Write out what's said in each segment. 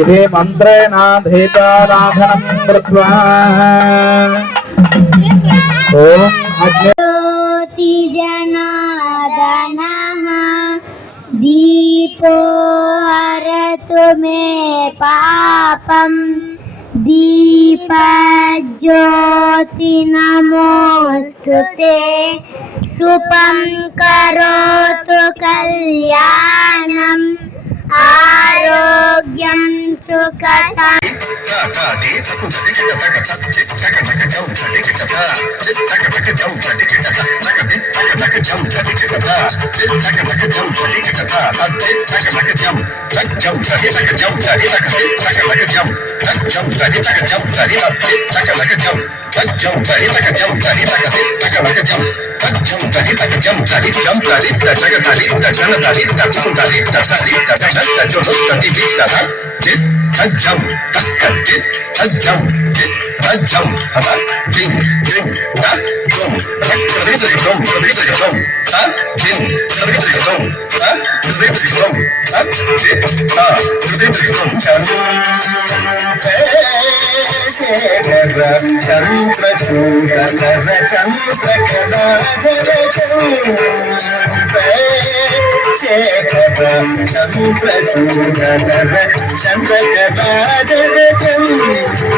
इति मन्त्रेणाधीताराधनं कृत्वा ॐ ज्योतिजनार्दनः दीपो हरतु मे पापं दीपज्योति नमोऽस्तुते शुभं करोतु कल्याणम् आरोग्यं सुखं चंद्रचूडधर चंद्रकलाधर चंद्रशेखर चंद्रचूडधर चंद्रकलाधर चंद्रशेखर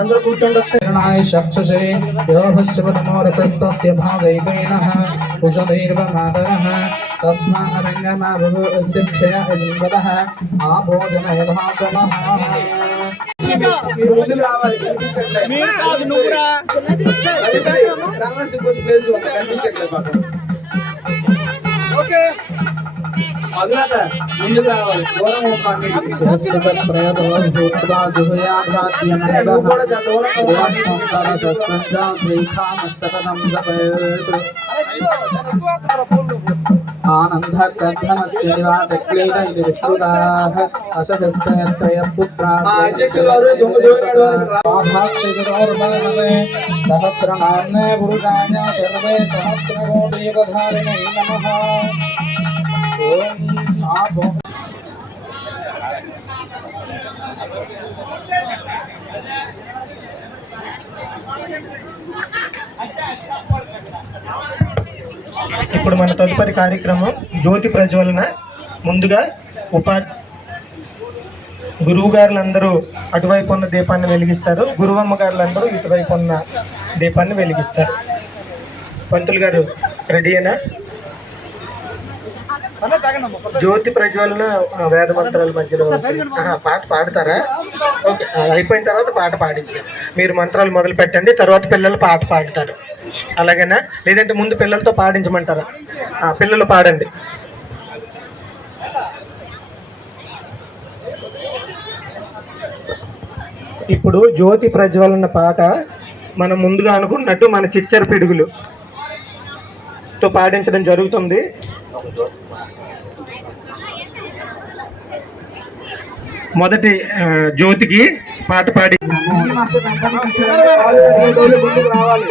అందరూ కూర్చోండి ఒకసారి చక్షుషే యోగశివతమోరసస్తస్య భాజైతేనః కుశలైర్వమాతరః తస్మారంగమాభుశిక్షయజంగదః ఆభోజనయధాచనః మీరు ముందుకు రావాలి కనిపించట్లేదు మీరు కాదు నువ్వురా దానసింపుల్ ప్లేస్ కనిపించట్లేదు పాపం ఓకే అదులట ముందుకు రావాలి దూరం పోకండి ప్రయోగం భూత్వా జుహయాభాత్యమనదః దూరం సత్సంజా శ్రీకామశతనం జపేత్ ఆనందకర్ధమశ్చైవ చక్రేణ ఇది విశ్రుతాః అసహస్తయత్రయ పుత్రాः ఆభాక్షిసరోర్భవే సహస్రనామ్నే పురుషాయ సర్వే సహస్రకోటియుగధారిణే నమః ఓం ఆభో ఇప్పుడు మన తదుపరి కార్యక్రమం జ్యోతి ప్రజ్వలన. ముందుగా గురువు గారులందరూ అటువైపు ఉన్న దీపాన్ని వెలిగిస్తారు, గురువమ్మ గారులందరూ ఇటువైపు ఉన్న దీపాన్ని వెలిగిస్తారు. పంతులు గారు రెడీయేనా? జ్యోతి ప్రజ్వలన వేద మంత్రాల మధ్యలో పాట పాడతారా? ఓకే, అయిపోయిన తర్వాత పాట పాడించి మీరు మంత్రాలు మొదలు పెట్టండి, తర్వాత పిల్లలు పాట పాడతారు. అలాగేనా? లేదంటే ముందు పిల్లలతో పాడించమంటారా? పిల్లలు పాడండి. ఇప్పుడు జ్యోతి ప్రజ్వలన పాట మనం ముందుగా అనుకున్నట్టు మన చిచ్చర పిడుగులుతో పాడించడం జరుగుతుంది. మొదటి జ్యోతికి పాట పాడి రావాలి.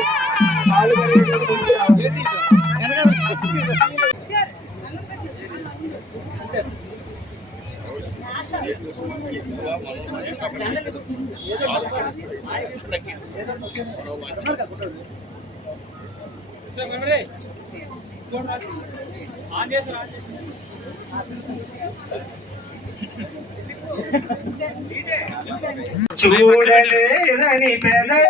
చూడలేదని పెదవి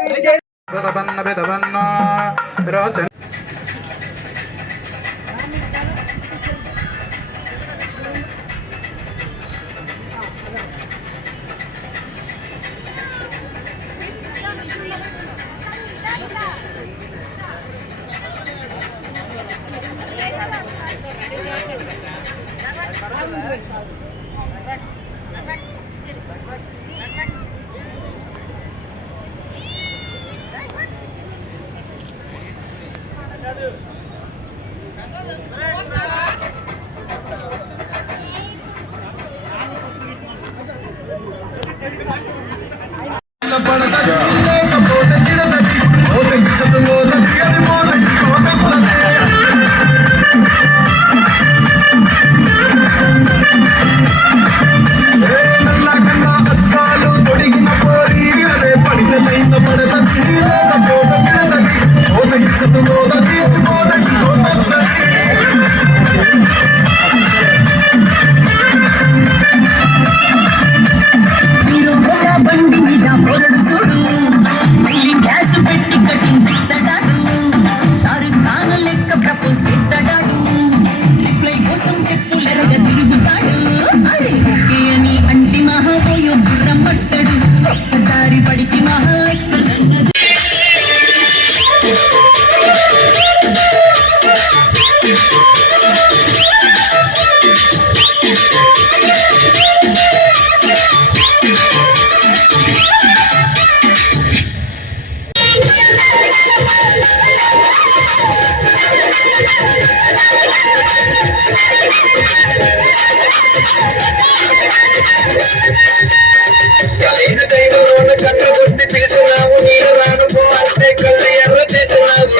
కట్టుబుట్టి పిలిచినావు నీరు రాను పో అంటే కళ్ళు ఎర్ర చేసినావు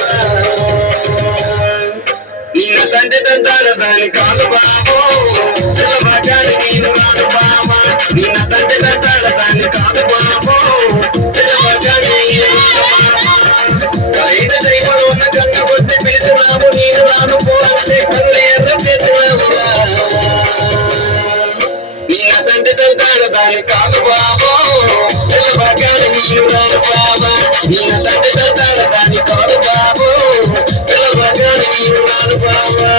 నిన్న తండ్రి తంటాడు దాని కాదు బాబో పిల్లవాడాని నేను రాను బాబా నిన్న తండ్రి తంటాడు దాన్ని కాదు బాబో పిల్లవాడాని నేను రాను బాబా కలిగిన దైవంలో ఉన్న కట్టుబుట్టి పిలిచినావు నీరు రాను పో అంటే కళ్ళు ఎర్ర చేసినావు నిన్న తండ్రి తంటాడు దాని కాదు బాబో పిల్లవాడాని నేను రాను బాబా నిన్న తండ్రి తంటాడు దాని కాదు బాబో పిల్లవాడాని నేను రాను బాబా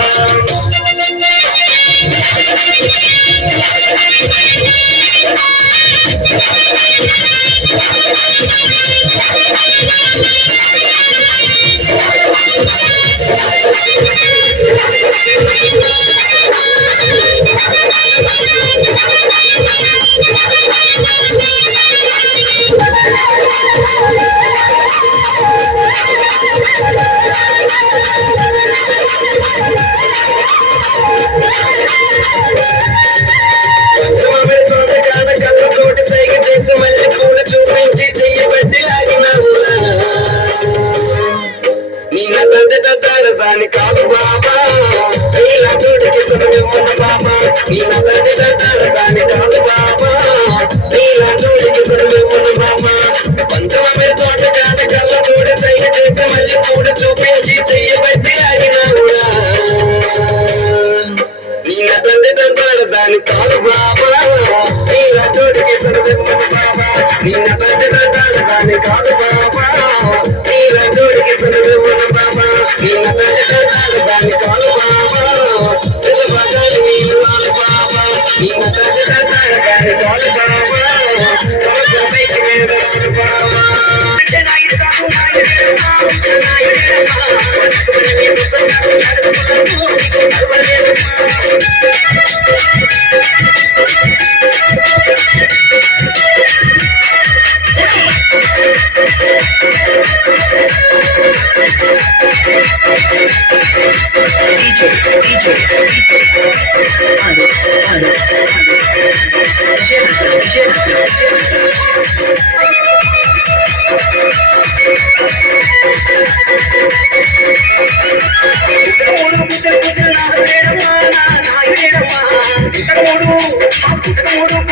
కళ్ళతోటి సైగ చేసి మళ్ళీ పూలు చూపించి చెయ్యబట్టి లాగినావు నిన్న తండ్రి తంటాడు దాని కాదు బాబా నీలాంటోడికి సురమిమ్మన్న బాబా నిన్న తండ్రి తంటాడు దాని కాదు బాబా నీలాంటోడికి సురమిమ్మన్న బాబా పంచమే తోట కాట కళ్ళతోటి సైగ చేసి మళ్ళీ పూలు చూపించి చెయ్యబట్టి లాగినావు నిన్న తండ్రి తంటాడు దాని కాదు బాబా నీలాంటోడికి సురమిమ్మన్న బాబా నిన్న తండ్రి తంటాడు దాని కాదు బాబా నీలాంటోడికి సురమిమ్మన్న బాబా నిన్న తండ్రి తంటాడు దాని కాదు బాబా పిల్లవాడాని నేను రాను బాబా నిన్న తండ్రి తంటాడు దాని కాదు బాబా పైకి మీద రాను బాబా మూడు